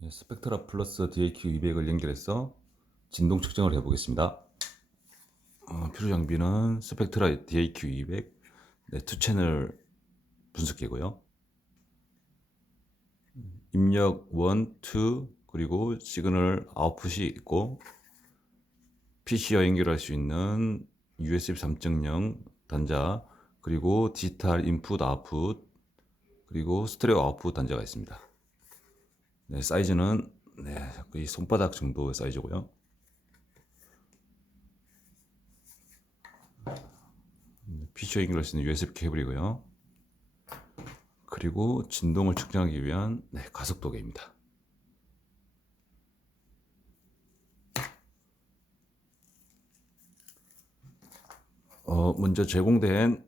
스펙트라 플러스 DAQ200을 연결해서 진동 측정을 해보겠습니다. 필요 장비는 스펙트라 DAQ200 2채널 분석기고요. 입력 1, 2 그리고 시그널 아웃풋이 있고 PC와 연결할 수 있는 USB 3.0 단자 그리고 디지털 인풋 아웃풋 그리고 스테레오 아웃풋 단자가 있습니다. 사이즈는 거의 손바닥 정도의 사이즈고요. PC와 연결할 수 있는 USB 케이블이고요. 그리고 진동을 측정하기 위한 가속도계입니다. 먼저 제공된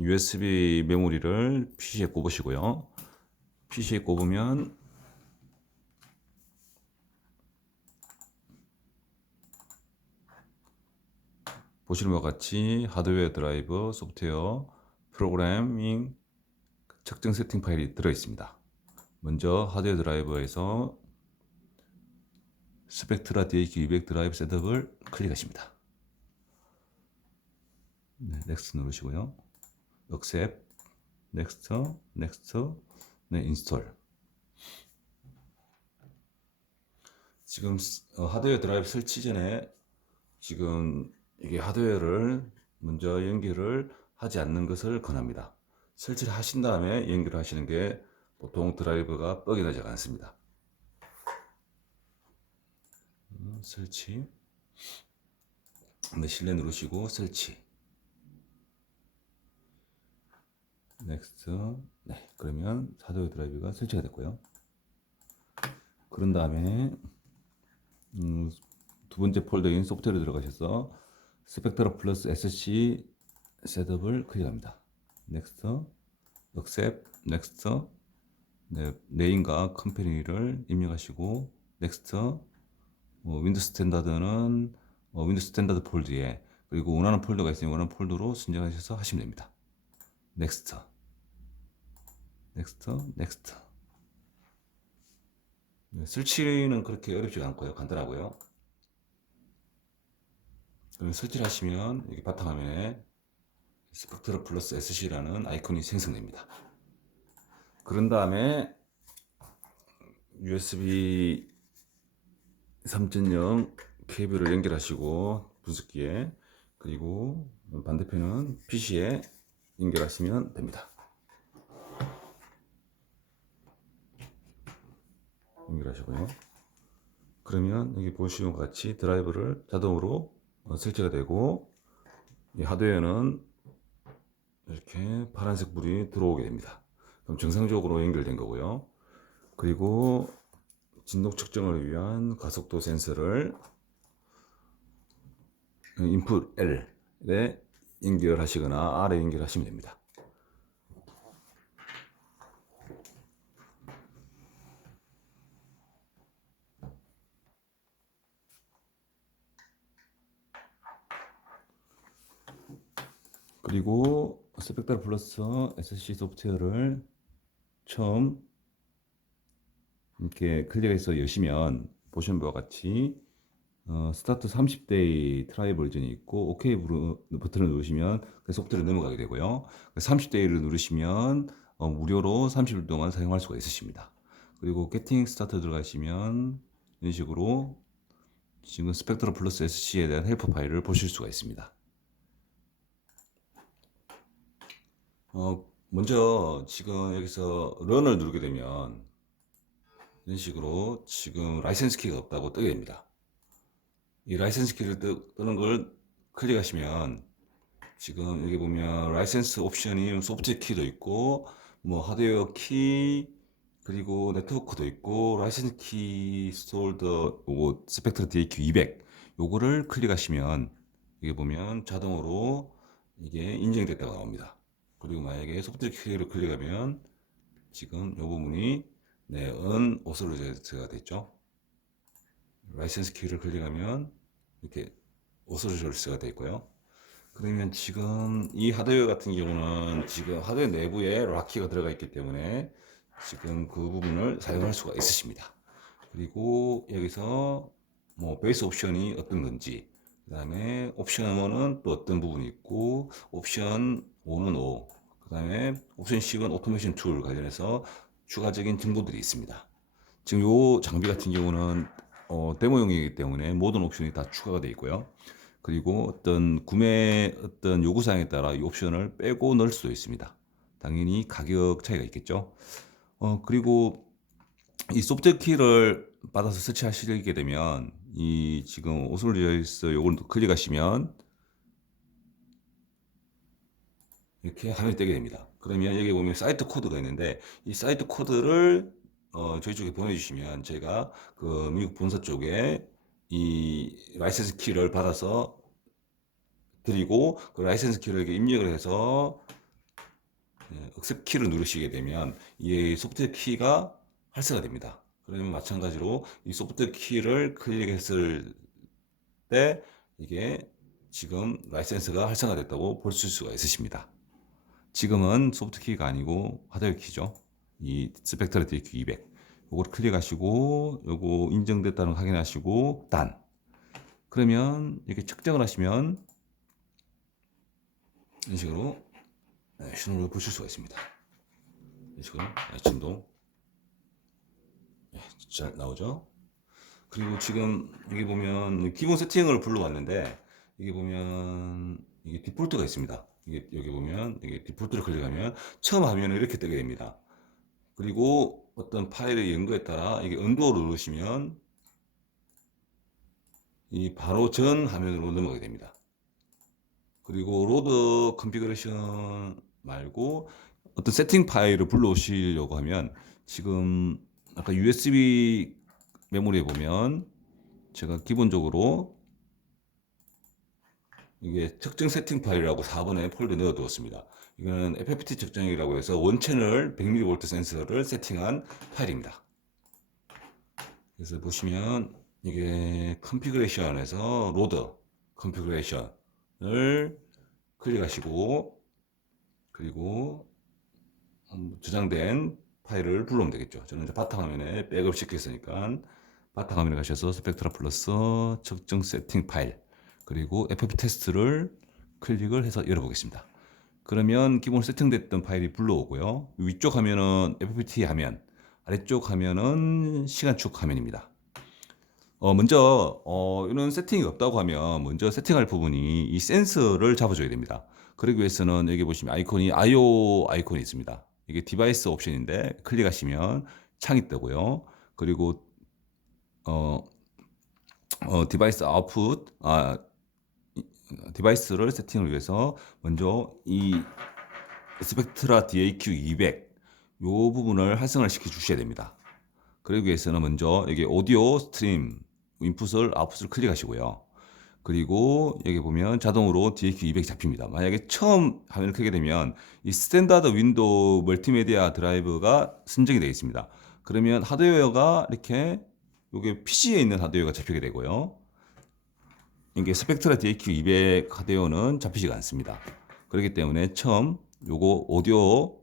USB 메모리를 PC에 꼽으시고요. PC에 꼽으면 보시는 것 같이 하드웨어 드라이브, 소프트웨어, 프로그래밍, 측정 세팅 파일이 들어있습니다. 먼저 하드웨어 드라이버에서 스펙트라 DAQ200 드라이브 셋업을 클릭하십니다. 넥스트 누르시고요. Accept, Next, Next, 인스톨. 지금 하드웨어 드라이브 설치 전에 지금 이게 하드웨어를 먼저 연결을 하지 않는 것을 권합니다. 설치를 하신 다음에 연결을 하시는 게 보통 드라이버가 뻑이 나지 않습니다. 설치. 실내 누르시고 설치. 넥스트. 그러면 하드웨어 드라이브가 설치가 됐고요. 그런 다음에 두 번째 폴더인 소프트웨어로 들어가셔서 스펙트라 플러스 SC 셋업을 클릭합니다. 넥스트, 액셉트, 넥스트, 네임과 컴퍼니를 입력하시고 넥스트, 윈도우 스탠다드는 윈도우 스탠다드 폴드에 그리고 원하는 폴더가 있으면 원하는 폴더로 선정하셔서 하시면 됩니다. 넥스트, 넥스트, 넥스트. 설치는 그렇게 어렵지 않고요. 간단하고요. 설치를 하시면 여기 바탕화면에 스펙트라 플러스 SC라는 아이콘이 생성됩니다. 그런 다음에 USB 3.0 케이블을 연결하시고 분석기에 그리고 반대편은 PC에 연결하시면 됩니다. 연결하시고요. 그러면 여기 보시는 것 같이 드라이버를 자동으로 설치가 되고 이 하드웨어는 이렇게 파란색 불이 들어오게 됩니다. 그럼 정상적으로 연결된 거고요. 그리고 진동 측정을 위한 가속도 센서를 인풋 L에 연결하시거나 R에 연결하시면 됩니다. 그리고 스펙트라 플러스 SC 소프트웨어를 처음 이렇게 클릭해서 여시면 보시는 바와 같이 스타트 30데이 트라이 버전이 있고 OK 버튼을 누르시면 그 소프트웨어로 넘어가게 되고요. 30데이를 누르시면 무료로 30일 동안 사용할 수가 있으십니다. 그리고 게팅 스타트 들어가시면 이런 식으로 지금 스펙트라 플러스 SC에 대한 헬프 파일을 보실 수가 있습니다. 먼저 지금 여기서 런을 누르게 되면 이런 식으로 지금 라이센스 키가 없다고 뜨게 됩니다. 이 라이센스 키를 뜨는 걸 클릭하시면 지금 여기 보면 라이센스 옵션이 소프트웨어 키도 있고 뭐 하드웨어 키 그리고 네트워크도 있고 라이센스 키 스톨더 요거 스펙트라 DAQ200 요거를 클릭하시면 여기 보면 자동으로 이게 인정됐다고 나옵니다. 그리고 만약에 소프트웨어 키를 클릭하면 지금 이 부분이 언오소라이즈가 됐죠. 라이센스 키를 클릭하면 이렇게 오소라이즈가 되어 있고요. 그러면 지금 이 하드웨어 같은 경우는 지금 하드웨어 내부에 락키가 들어가 있기 때문에 지금 그 부분을 사용할 수가 있으십니다. 그리고 여기서 뭐 베이스 옵션이 어떤 건지, 그 다음에 옵션 1은 또 어떤 부분이 있고, 옵션 5는 5, 그 다음에 옵션 10은 오토메이션 툴 관련해서 추가적인 정보들이 있습니다. 지금 요 장비 같은 경우는 데모용이기 때문에 모든 옵션이 다 추가가 되어 있고요. 그리고 어떤 구매 어떤 요구사항에 따라 이 옵션을 빼고 넣을 수도 있습니다. 당연히 가격 차이가 있겠죠. 그리고 이 소프트 키를 받아서 설치하시게 되면 이 지금 오솔리어스 요걸 클릭하시면 이렇게 화면이 뜨게 됩니다. 그러면 여기 보면 사이트 코드가 있는데 이 사이트 코드를 저희 쪽에 보내주시면 저희가 그 미국 본사 쪽에 이 라이센스 키를 받아서 드리고 그 라이센스 키를 이렇게 입력을 해서 억셉 키를 누르시게 되면 이 소프트 키가 활성화 됩니다. 그러면 마찬가지로 이 소프트 키를 클릭했을 때 이게 지금 라이센스가 활성화됐다고 볼 수가 있으십니다. 지금은 소프트 키가 아니고 하드웨어 키죠. 이 스펙트라 DQ 200. 요걸 클릭하시고 요거 인정됐다는 거 확인하시고 단. 그러면 이렇게 측정을 하시면 이런 식으로 신호를 보실 수가 있습니다. 이런 식으로 진동 잘 나오죠. 그리고 지금 여기 보면 기본 세팅을 불러왔는데 여기 보면 이게 디폴트가 있습니다. 이게 여기 보면 이게 디폴트를 클릭하면 처음 화면은 이렇게 뜨게 됩니다. 그리고 어떤 파일의 연도에 따라 이게 언도를 누르시면 이 바로 전 화면으로 넘어가게 됩니다. 그리고 로드 컨피그레이션 말고 어떤 세팅 파일을 불러오시려고 하면 지금 아까 USB 메모리에 보면 제가 기본적으로 이게 특정 세팅 파일이라고 4번에 폴더에 넣어 두었습니다. 이거는 FFT 측정이라고 해서 원채널 100mV 센서를 세팅한 파일입니다. 그래서 보시면 이게 컨피그레이션에서 로드 컨피그레이션을 클릭하시고 그리고 저장된 파일을 불러오면 되겠죠. 저는 이제 바탕화면에 백업 시켰으니까 바탕화면에 가셔서 스펙트라 플러스 측정 세팅 파일 그리고 FFT 테스트를 클릭을 해서 열어보겠습니다. 그러면 기본 세팅됐던 파일이 불러오고요. 위쪽 화면은 FFT 화면, 아래쪽 화면은 시간축 화면입니다. 먼저 이런 세팅이 없다고 하면 먼저 세팅할 부분이 이 센서를 잡아줘야 됩니다. 그러기 위해서는 여기 보시면 아이콘이 IO 아이콘이 있습니다. 이게 디바이스 옵션인데 클릭하시면 창이 뜨고요. 그리고 디바이스 아웃풋 디바이스를 세팅을 위해서 먼저 이 스펙트라 DAQ 200 요 부분을 활성화를 시켜 주셔야 됩니다. 그러기 위해서는 먼저 여기 오디오 스트림 인풋을 아웃풋을 클릭하시고요. 그리고 여기 보면 자동으로 DAQ 200 잡힙니다. 만약에 처음 화면을 켜게 되면 이 스탠다드 윈도우 멀티미디어 드라이브가 선정이 되어 있습니다. 그러면 하드웨어가 이렇게 이게 PC에 있는 하드웨어가 잡히게 되고요. 이게 스펙트라 DAQ 200 하드웨어는 잡히지가 않습니다. 그렇기 때문에 처음 요거 오디오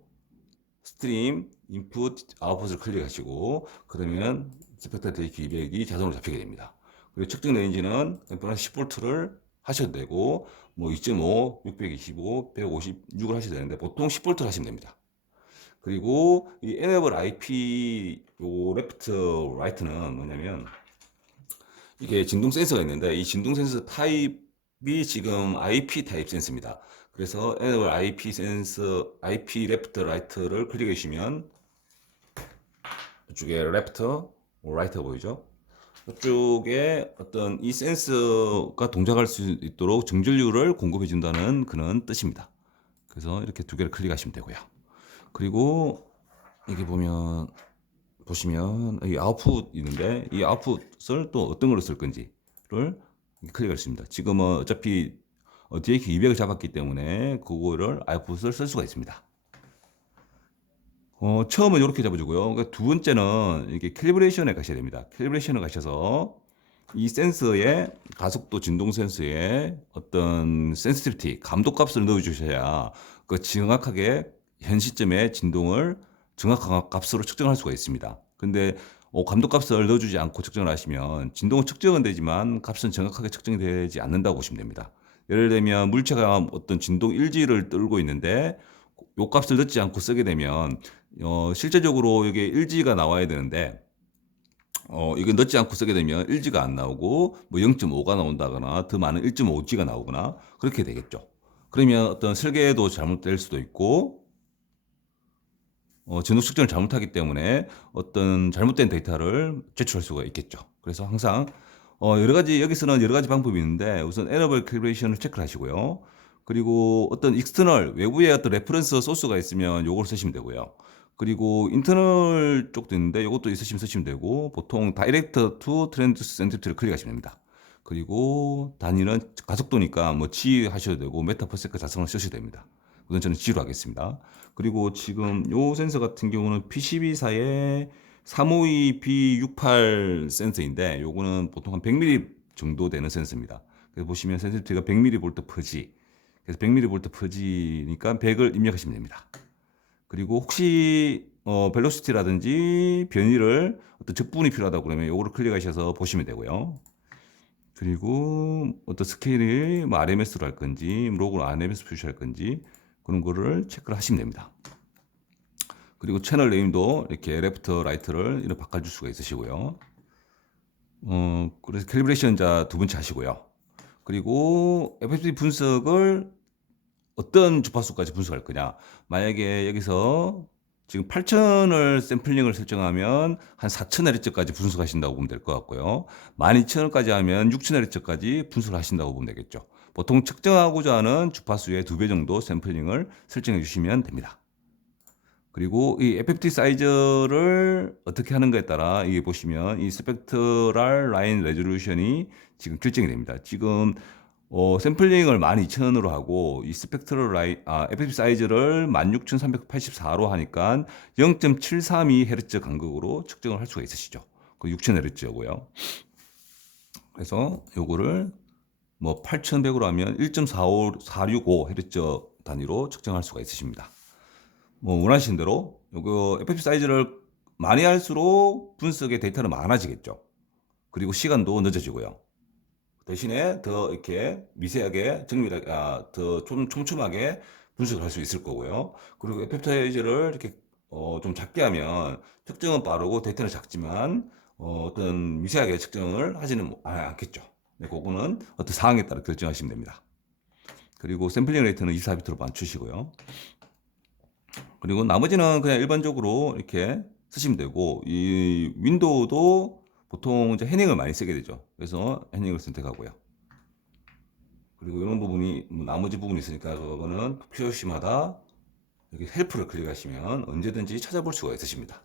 스트림 인풋 아웃풋을 클릭하시고 그러면 스펙트라 DAQ 200이 자동으로 잡히게 됩니다. 그리고 측정 레인지는 10V를 하셔도 되고 뭐 2.5, 625, 156을 하셔도 되는데 보통 10V를 하시면 됩니다. 그리고 이 Enable IP 요 레프트 라이트는 뭐냐면 이게 진동 센서가 있는데 이 진동 센서 타입이 지금 IP 타입 센서입니다. 그래서 Enable IP 센서 IP 레프트 라이트를 클릭해 주시면 이쪽에 레프트 라이트 보이죠? 이쪽에 어떤 이 센서가 동작할 수 있도록 정전류를 공급해 준다는 그런 뜻입니다. 그래서 이렇게 두 개를 클릭하시면 되고요. 그리고 여기 보시면 이 아웃풋 있는데 이 아웃풋을 또 어떤 걸로 쓸 건지를 클릭할 수 있습니다. 지금은 어차피 DAQ 200을 잡았기 때문에 그거를 아웃풋을 쓸 수가 있습니다. 처음은 이렇게 잡아주고요. 그러니까 두 번째는 이게 캘리브레이션에 가셔야 됩니다. 캘리브레이션에 가셔서 이 센서의 가속도 진동 센서의 어떤 센시티비티, 감도 값을 넣어주셔야 그 정확하게 현 시점의 진동을 정확한 값으로 측정할 수가 있습니다. 근데 감도값을 넣어주지 않고 측정을 하시면 진동은 측정은 되지만 값은 정확하게 측정이 되지 않는다고 보시면 됩니다. 예를 들면 물체가 어떤 진동 일지를 떨고 있는데 요 값을 넣지 않고 쓰게 되면 실제적으로 이게 일지가 나와야 되는데 이거 넣지 않고 쓰게 되면 1G가 안 나오고 뭐 0.5가 나온다거나 더 많은 1.5G가 나오거나 그렇게 되겠죠. 그러면 어떤 설계도 잘못될 수도 있고 진동 측정을 잘못하기 때문에 어떤 잘못된 데이터를 제출할 수가 있겠죠. 그래서 항상 여러 가지 여기서는 여러 가지 방법이 있는데 우선 에러블 캘리브레이션을 체크를 하시고요. 그리고 어떤 익스터널 외부의 어떤 레퍼런스 소스가 있으면 요걸 쓰시면 되고요. 그리고 인터널 쪽도 있는데 이것도 있으시면 쓰시면 되고 보통 다이렉트 투 트렌드 센티미터를 클릭하시면 됩니다. 그리고 단위는 가속도니까 뭐 G 하셔도 되고 메타 퍼세크 자성을 쓰셔도 됩니다. 우선 저는 G로 하겠습니다. 그리고 지금 요 센서 같은 경우는 PCB사의 352B68 센서인데 요거는 보통 한 100mA 정도 되는 센서입니다. 그래서 보시면 센서티가 100mV 퍼지. 그래서 100mV 퍼지니까 100을 입력하시면 됩니다. 그리고 혹시 벨로시티라든지 변이를 어떤 적분이 필요하다고 그러면 요거를 클릭하셔서 보시면 되고요. 그리고 어떤 스케일이 뭐 RMS로 할 건지 로그로 RMS 표시할 건지 그런 거를 체크를 하시면 됩니다. 그리고 채널 네임도 이렇게 레프트 라이트를 이렇게 바꿔줄 수가 있으시고요. 그래서 캘리브레이션 자 두 번째 하시고요. 그리고 FFT 분석을 어떤 주파수까지 분석할 거냐. 만약에 여기서 지금 8000을 샘플링을 설정하면 한 4000Hz까지 분석하신다고 보면 될 것 같고요. 12000까지 하면 6000Hz까지 분석을 하신다고 보면 되겠죠. 보통 측정하고자 하는 주파수의 2배 정도 샘플링을 설정해 주시면 됩니다. 그리고 이 FFT 사이즈를 어떻게 하는가에 따라 이게 보시면 이 스펙트럴 라인 레졸루션이 지금 결정이 됩니다. 지금 샘플링을 12000으로 하고 이 스펙트럴 라인 FFT 사이즈를 16384로 하니까 0.732Hz 간극으로 측정을 할 수가 있으시죠. 그 6000Hz고요. 그래서 요거를 뭐 8100으로 하면 1.465Hz 단위로 측정할 수가 있으십니다. 뭐 원하시는 대로 요거 FFT 사이즈를 많이 할수록 분석의 데이터는 많아지겠죠. 그리고 시간도 늦어지고요. 대신에 더 이렇게 미세하게 정밀하게 더 좀 촘촘하게 분석을 할 수 있을 거고요. 그리고 FFT 사이즈를 이렇게 좀 작게 하면 측정은 빠르고 데이터는 작지만 어떤 미세하게 측정을 하지는 않겠죠. 네, 그거는 어떤 상황에 따라 결정하시면 됩니다. 그리고 샘플링 레이트는 24비트로 맞추시고요. 그리고 나머지는 그냥 일반적으로 이렇게 쓰시면 되고 이 윈도우도 보통 이제 해닝을 많이 쓰게 되죠. 그래서 해닝을 선택하고요. 그리고 이런 부분이 뭐 나머지 부분이 있으니까 그거는 POC마다 여기 헬프를 클릭하시면 언제든지 찾아볼 수가 있으십니다.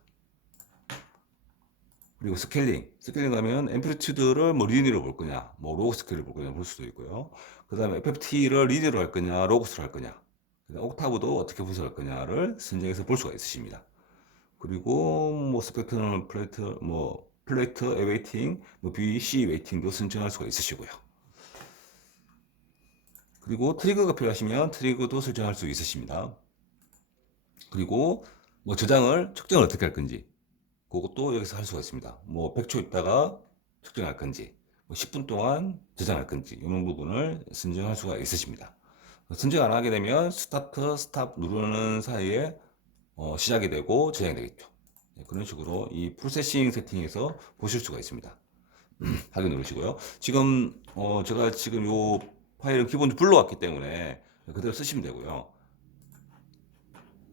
그리고 스케일링 하면 앰플리튜드를 뭐 리니어로 볼 거냐, 뭐 로그 스케일을 볼 거냐 볼 수도 있고요. 그 다음에 FFT를 리니어로 할 거냐, 로그스로 할 거냐, 옥타브도 어떻게 분석할 거냐를 선정해서 볼 수가 있으십니다. 그리고 뭐 스펙트럴 플레이트, 뭐 플레이트 에웨이팅, 뭐 BC 웨이팅도 선정할 수가 있으시고요. 그리고 트리거가 필요하시면 트리거도 설정할 수 있으십니다. 그리고 뭐 저장을 측정을 어떻게 할 건지 그것도 여기서 할 수가 있습니다. 뭐 100초 있다가 측정할 건지 뭐 10분 동안 저장할 건지 이런 부분을 선정할 수가 있으십니다. 선정 안 하게 되면 스타트, 스탑 누르는 사이에 시작이 되고 저장이 되겠죠. 네, 그런 식으로 이 프로세싱 세팅에서 보실 수가 있습니다. 확인 누르시고요. 지금 제가 지금 요 파일을 기본적으로 불러왔기 때문에 그대로 쓰시면 되고요.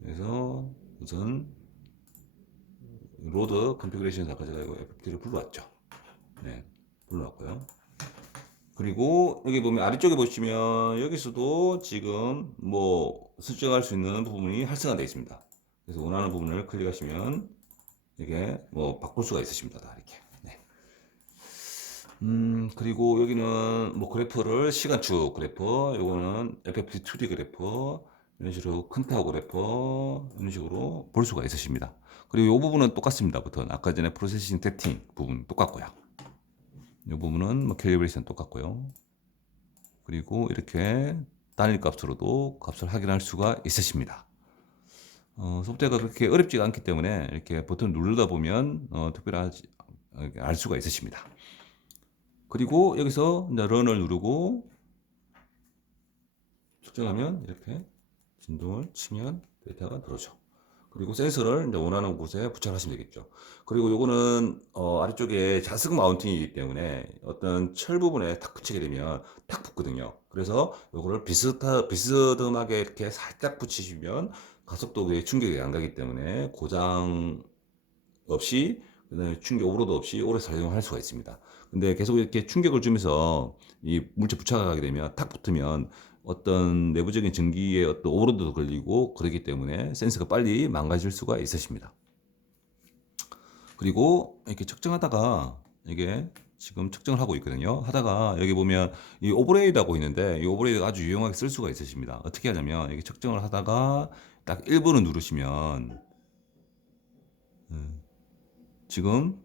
그래서 우선 로드 컨피그레이션 아까 제가 이거 FFT를 불러왔죠. 네, 불러왔고요. 그리고 여기 보면 아래쪽에 보시면 여기서도 지금 뭐 설정할 수 있는 부분이 활성화되어 있습니다. 그래서 원하는 부분을 클릭하시면 이게 뭐 바꿀 수가 있으십니다. 다 이렇게. 네. 그리고 여기는 뭐 그래프를 시간축 그래프, 요거는 FFT 2D 그래프, 이런 식으로 큰타워 그래프, 이런 식으로 볼 수가 있으십니다. 그리고 이 부분은 똑같습니다. 버튼. 아까 전에 프로세싱 세팅 부분 똑같고요. 이 부분은 뭐 캘리브레이션 똑같고요. 그리고 이렇게 단일 값으로도 값을 확인할 수가 있으십니다. 소프트웨어가 그렇게 어렵지가 않기 때문에 이렇게 버튼 누르다 보면 특별하지 알 수가 있으십니다. 그리고 여기서 이제 런을 누르고 측정하면 이렇게 진동을 치면 데이터가 들어오죠. 그리고 센서를 이제 원하는 곳에 부착하시면 되겠죠. 그리고 요거는 아래쪽에 자석 마운팅이기 때문에 어떤 철 부분에 탁 붙이게 되면 탁 붙거든요. 그래서 요거를 비스듬하게 이렇게 살짝 붙이시면 가속도에 충격이 안 가기 때문에 고장 없이, 그다음에 충격 오버로드 없이 오래 사용할 수가 있습니다. 근데 계속 이렇게 충격을 주면서 이 물체 부착하게 되면 탁 붙으면 어떤 내부적인 전기에 어떤 오버로드도 걸리고 그러기 때문에 센서가 빨리 망가질 수가 있으십니다. 그리고 이렇게 측정하다가 이게 지금 측정을 하고 있거든요. 하다가 여기 보면 이 오버레이라고 있는데 이 오버레이가 아주 유용하게 쓸 수가 있으십니다. 어떻게 하냐면 이렇게 측정을 하다가 딱 1번을 누르시면 지금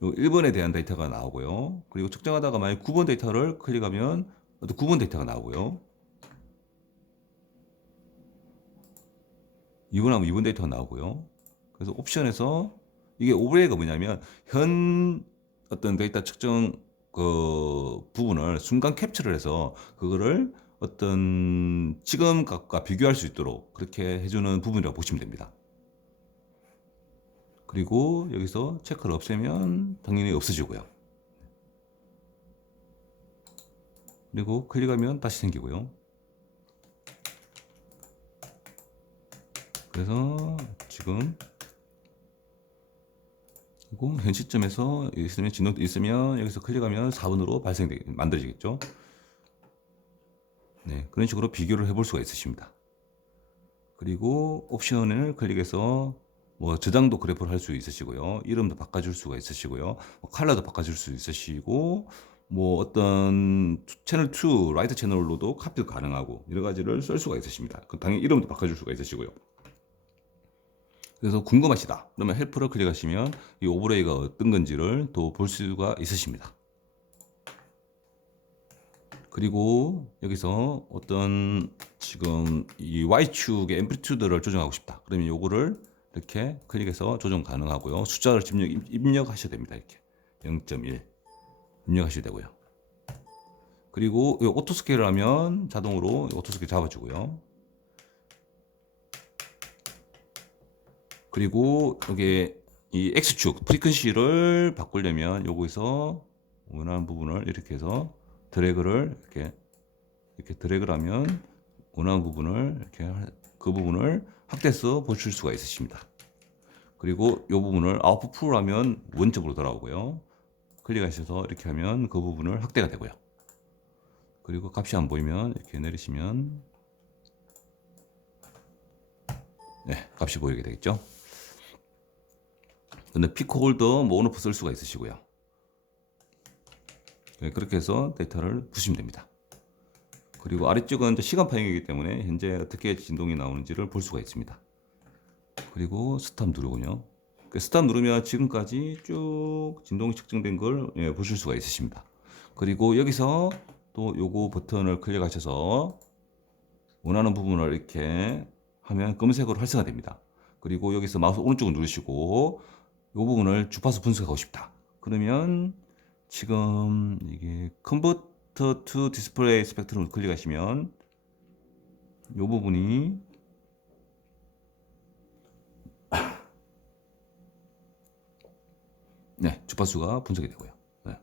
1번에 대한 데이터가 나오고요. 그리고 측정하다가 만약 9번 데이터를 클릭하면 또 9번 데이터가 나오고요. 2번 하면 2번 데이터가 나오고요. 그래서 옵션에서 이게 오버레이가 뭐냐면 현 어떤 데이터 측정 그 부분을 순간 캡처를 해서 그거를 어떤 지금 값과 비교할 수 있도록 그렇게 해주는 부분이라고 보시면 됩니다. 그리고 여기서 체크를 없애면 당연히 없어지고요. 그리고 클릭하면 다시 생기고요. 그래서 지금 그리고 현 시점에서 있으면 진동 있으면 여기서 클릭하면 4번으로 만들어지겠죠. 네, 그런 식으로 비교를 해볼 수가 있으십니다. 그리고 옵션을 클릭해서 뭐 저장도 그래프를 할 수 있으시고요. 이름도 바꿔줄 수가 있으시고요. 뭐 컬러도 바꿔줄 수 있으시고 뭐 어떤 채널 2 라이트 채널로도 카피도 가능하고 여러 가지를 쓸 수가 있으십니다. 당연히 이름도 바꿔줄 수가 있으시고요. 그래서 궁금하시다 그러면 헬프를 클릭하시면 이 오버레이가 어떤 건지를 또 볼 수가 있으십니다. 그리고 여기서 어떤 지금 이 Y축의 앰플리튜드를 조정하고 싶다 그러면 요거를 이렇게 클릭해서 조정 가능하고요. 숫자를 입력하셔야 됩니다. 이렇게 0.1 입력하셔야 되고요. 그리고 오토 스케일을 하면 자동으로 오토 스케일 잡아주고요. 그리고 여기 이 X축 프리퀀시를 바꾸려면 요거에서 원하는 부분을 이렇게 해서 드래그를 이렇게 드래그를 하면 원하는 부분을 이렇게 그 부분을 확대해서 보실 수가 있으십니다. 그리고 이 부분을 아웃풋 풀 하면 원점으로 돌아오고요. 클릭하셔서 이렇게 하면 그 부분을 확대가 되고요. 그리고 값이 안 보이면 이렇게 내리시면 네, 값이 보이게 되겠죠. 근데 피코 홀더 뭐 온오프 쓸 수가 있으시고요. 네, 그렇게 해서 데이터를 부시면 됩니다. 그리고 아래쪽은 이제 시간파형이기 때문에 현재 어떻게 진동이 나오는지를 볼 수가 있습니다. 그리고 스탑 누르군요. 스탑 누르면 지금까지 쭉 진동이 측정된 걸 보실 수가 있으십니다. 그리고 여기서 또 요거 버튼을 클릭하셔서 원하는 부분을 이렇게 하면 검은색으로 활성화됩니다. 그리고 여기서 마우스 오른쪽을 누르시고 요 부분을 주파수 분석하고 싶다. 그러면 지금 이게 컨버터 투 디스플레이 스펙트럼을 클릭하시면 요 부분이 네, 주파수가 분석이 되고요. 네.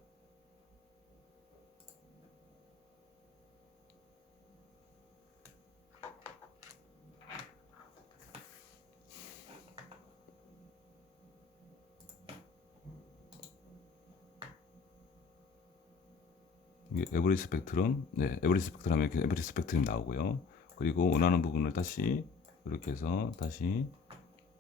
이게 에브리 스펙트럼, 네, 에브리 스펙트럼 하면 이렇게 에브리 스펙트럼이 나오고요. 그리고 원하는 부분을 다시 이렇게 해서 다시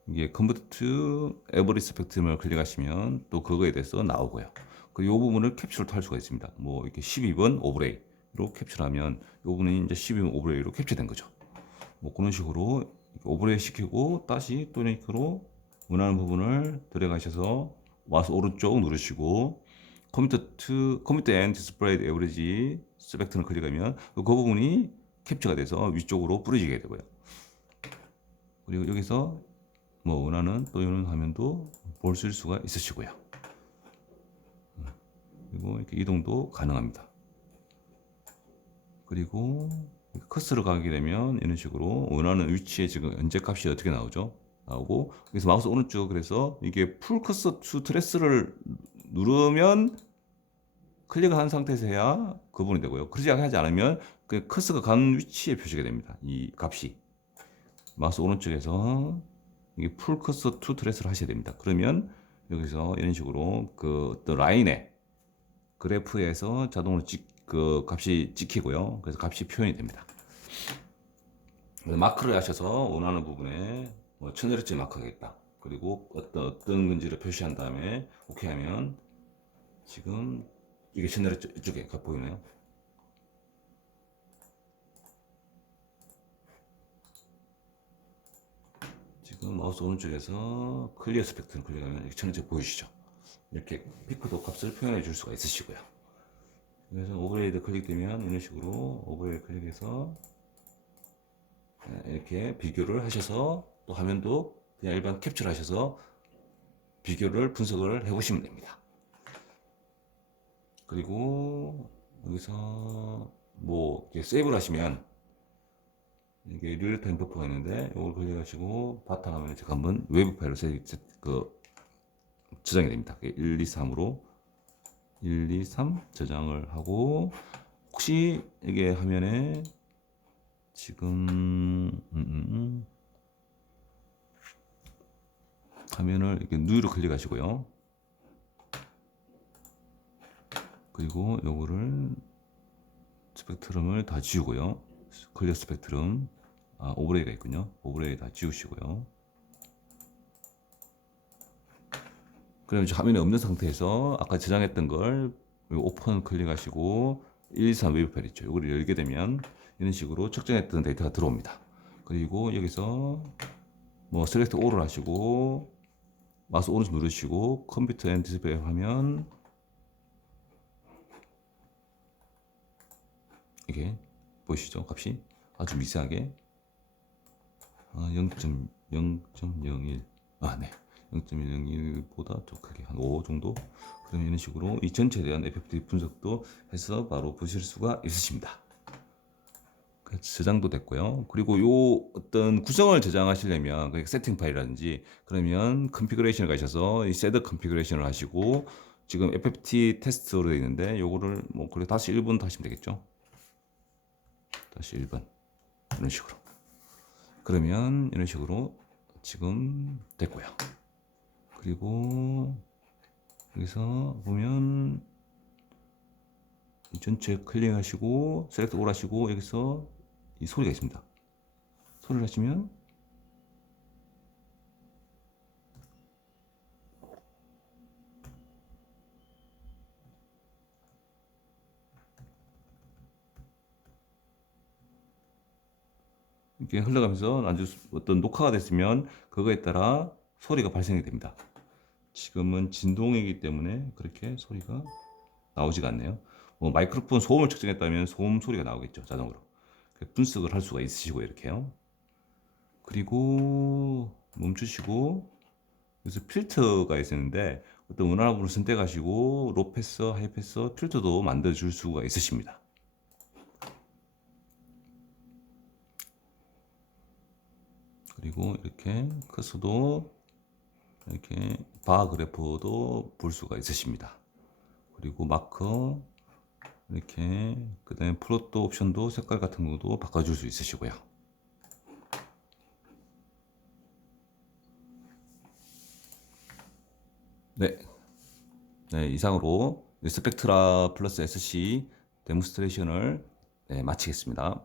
이게 컨버트 투 에브리 스펙트럼을 클릭하시면 또 그거에 대해서 나오고요. 그리고 이 부분을 캡처를 할 수가 있습니다. 뭐 이렇게 12번 오버레이로 캡처하면 이 부분이 이제 12번 오버레이로 캡처된 거죠. 뭐 그런 식으로 오버레이 시키고 다시 또 링크로 원하는 부분을 들어가셔서 마우스 오른쪽 누르시고 컴퓨터 앤 디스플레이 에버리지 스펙트럼 클릭하면 그 부분이 캡처가 돼서 위쪽으로 뿌려지게 되고요. 그리고 여기서 뭐 원하는 또 이런 화면도 보실 수가 있으시고요. 그리고 이렇게 이동도 가능합니다. 그리고 커서로 가게 되면 이런 식으로 원하는 위치에 지금 현재 값이 어떻게 나오죠? 나오고 그래서 마우스 오른쪽 그래서 이게 풀 커서 투 트레스를 누르면 클릭을 한 상태에서 해야 구분이 되고요. 그렇지 하지 않으면 그 커서가 간 위치에 표시가 됩니다. 이 값이 마우스 오른쪽에서 이게 풀 커서 투 트레스를 하셔야 됩니다. 그러면 여기서 이런 식으로 그 어떤 라인에 그래프에서 자동으로 그 값이 찍히고요. 그래서 값이 표현이 됩니다. 마크를 하셔서 원하는 부분에 뭐 1000Hz 마크하겠다. 그리고 어떤 건지를 표시한 다음에 오케이 하면 지금 이게 1000Hz 이쪽에 보이네요. 지금 마우스 오른쪽에서 클리어 스펙트럼 클릭하면 이렇게 1000Hz 보이시죠? 이렇게 피크도 값을 표현해 줄 수가 있으시고요. 그래서 오버레이드 클릭되면 이런 식으로 오버레이드 클릭해서 이렇게 비교를 하셔서 또 화면도 그냥 일반 캡처를 하셔서 비교를 분석을 해 보시면 됩니다. 그리고 여기서 뭐 이렇게 세이브를 하시면 이게 리얼타임 버퍼가 있는데 이걸 클릭하시고 바탕화면에 제가 한번 웨브 파일로 저장이 됩니다. 1, 2, 3으로 1, 2, 3 저장을 하고 혹시 이게 화면에 지금 화면을 이렇게 누이로 클릭하시고요. 그리고 요거를 스펙트럼을 다 지우고요. 클리어 스펙트럼 오버레이가 있군요. 오버레이 다 지우시고요. 그럼 이제 화면에 없는 상태에서 아까 저장했던 걸 오픈 클릭하시고 1, 2, 3 웨브 파일 있죠. 이걸 열게 되면 이런 식으로 측정했던 데이터가 들어옵니다. 그리고 여기서 뭐 셀렉트 올을 하시고 마우스 오른쪽 누르시고 컴퓨터 앤 디스플레이 화면 이게 보이시죠? 값이 아주 미세하게 0.0.01 네. 0.01보다 더 크게 한 5 정도. 그러면 이런 식으로 이 전체에 대한 FFT 분석도 해서 바로 보실 수가 있으십니다. 저장도 됐고요. 그리고 요 어떤 구성을 저장하시려면 세팅 파일이라든지 그러면 컨피그레이션을 가셔서 이 셋업 컨피그레이션을 하시고 지금 FFT 테스트로 되어 있는데 요거를 뭐 그래 다시 1번 하시면 되겠죠. 다시 1번 이런 식으로. 그러면 이런 식으로 지금 됐고요. 그리고 여기서 보면 이 전체 클릭하시고 셀렉트 올 하시고 여기서 이 소리가 있습니다. 소리를 하시면 이렇게 흘러가면서 아주 어떤 녹화가 됐으면 그거에 따라 소리가 발생이 됩니다. 지금은 진동이기 때문에 그렇게 소리가 나오지가 않네요. 뭐 마이크로폰 소음을 측정했다면 소음 소리가 나오겠죠, 자동으로. 분석을 할 수가 있으시고 이렇게요. 그리고 멈추시고 그래서 필터가 있었는데 어떤 원하는 부분을 선택하시고 로 패스, 하이 패스, 필터도 만들어 줄 수가 있으십니다. 그리고 이렇게 커서도 이렇게 바 그래프도 볼 수가 있으십니다. 그리고 마커 이렇게 그 다음에 플로트 옵션도 색깔 같은 것도 바꿔줄 수 있으시고요. 네, 이상으로 스펙트라 플러스 SC 데몬스트레이션을 마치겠습니다.